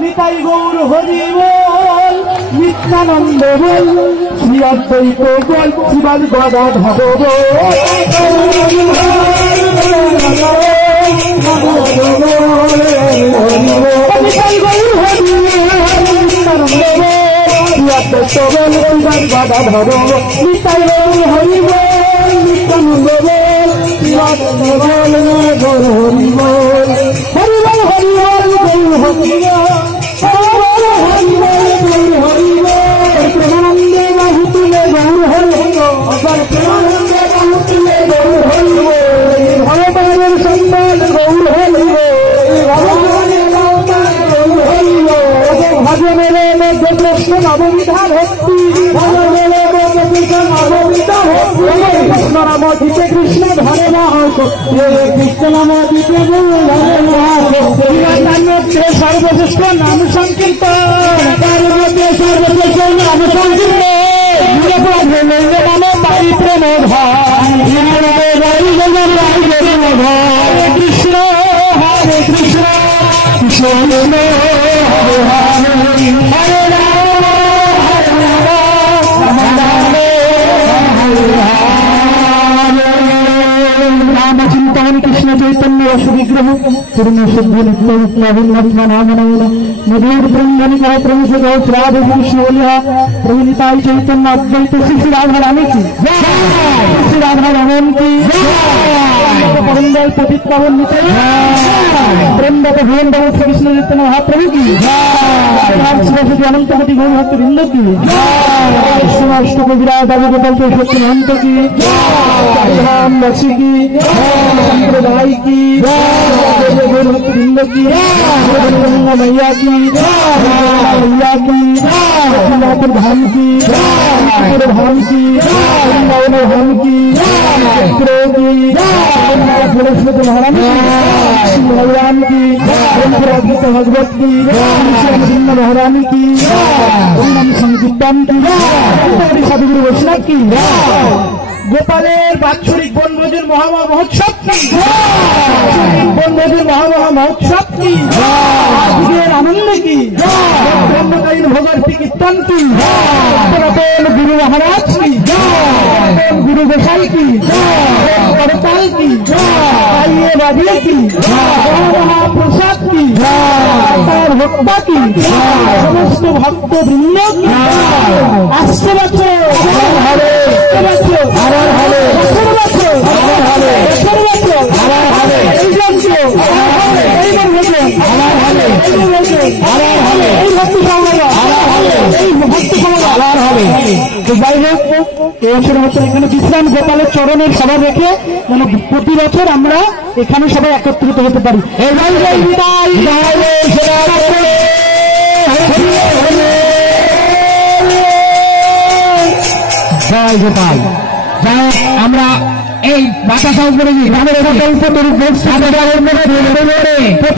নিতাই গৌর হরি বল, নিত্যানন্দ বল, শ্রী অদ্বৈত বল, শিবাল গদাধর বল। নিতাই গৌর হরি বল, নিত্যানন্দ বল, শ্রী অদ্বৈত বল, শিবাল গদাধর বল। নিতাই গৌর হরি বল, নিত্যানন্দ বল, শ্রী অদ্বৈত বল, গৌর হরি বল। হরি বল হরি বল গৌর হরি বল, প্রেমানন্দে বাহু তুলে গৌর হরি বল, প্রেমানন্দে বাহু তুলে গৌর হরি বল। ভগবানের সন্তান গৌর হরি বল, ভগবানের সন্তান গৌর হরি বল। ভজনের মধ্যে কৃষ্ণ নবমিধা ভক্তি, ভজনের মধ্যে কৃষ্ণ নবমিধা ভক্তি। কৃষ্ণ নাম দিতে কৃষ্ণ ধরে মহাশক্তি, কৃষ্ণ নাম দিতে ধরে মহাশক্তি। তার মধ্যে সর্বশ্রেষ্ঠ নাম সংকীর্তন, তার মধ্যে সর্বশ্রেষ্ঠ নাম সংকীর্তন। নামে পাই প্রেম ভাই, হরে কৃষ্ণ হরে কৃষ্ণ, কৃষ্ণ হরে হরে, হরে রাম হরে রাম চিন্তন কৃষ্ণ চৈতন্য সুবিগ্রহ পূর্ণ শুদ্ধ নিত্য নবীনত্মা নাম মধুর ব্রহ্মণিকা প্রভুষদ শ্রাব কৃষ্ণ বলিয়া প্রভুতাই চৈতন্য অদ্বৈত শ্রী শ্রী রাধা রানী কি, শ্রী রাধা রমন কি, পরমদয়াল পতিত পাবন নিচে প্রেমদাতা ভুবন বাবু শ্রীকৃষ্ণ চৈতন্য মহাপ্রভু কি, শিবশক্তি অনন্ত কোটি গৌর ভক্ত বৃন্দ কি, অষ্টকবিরা দাবি গোপাল শক্তি মহন্ত কি, বাসী কি, সম্প্রদায় কি, গৌর ভক্ত বৃন্দ কি, मैया की, मैया की, धाम की, धाम की, धाम की, भगवान की, भगवत की, महारानी की, संकीर्तन की, सदगुरु वैष्णव की, গোপালের বাৎসরিক বনভোজন মহামহা মহোৎসব কি, বনভোজন মহামহা মহোৎসব কি, আজকের আনন্দ কি, ব্রহ্মকালীন ভোগার্থী কীর্তন কি, গুরু মহারাজ কি, গুরু গোসাই কি, করতাল কি, বাজিয়ে কি, মহাপ্রসাদ কি, তার ভক্তা কি, সমস্ত ভক্ত বৃন্দ কি, আসছে বছর যাই হোক এখানে বিশ্রাম গোপালের চরণের সভা রেখে মানে প্রতি বছর আমরা এখানে সবাই একত্রিত হতে পারি। জয় গোপাল। যাই হোক আমরা এই বাতাস গ্রামের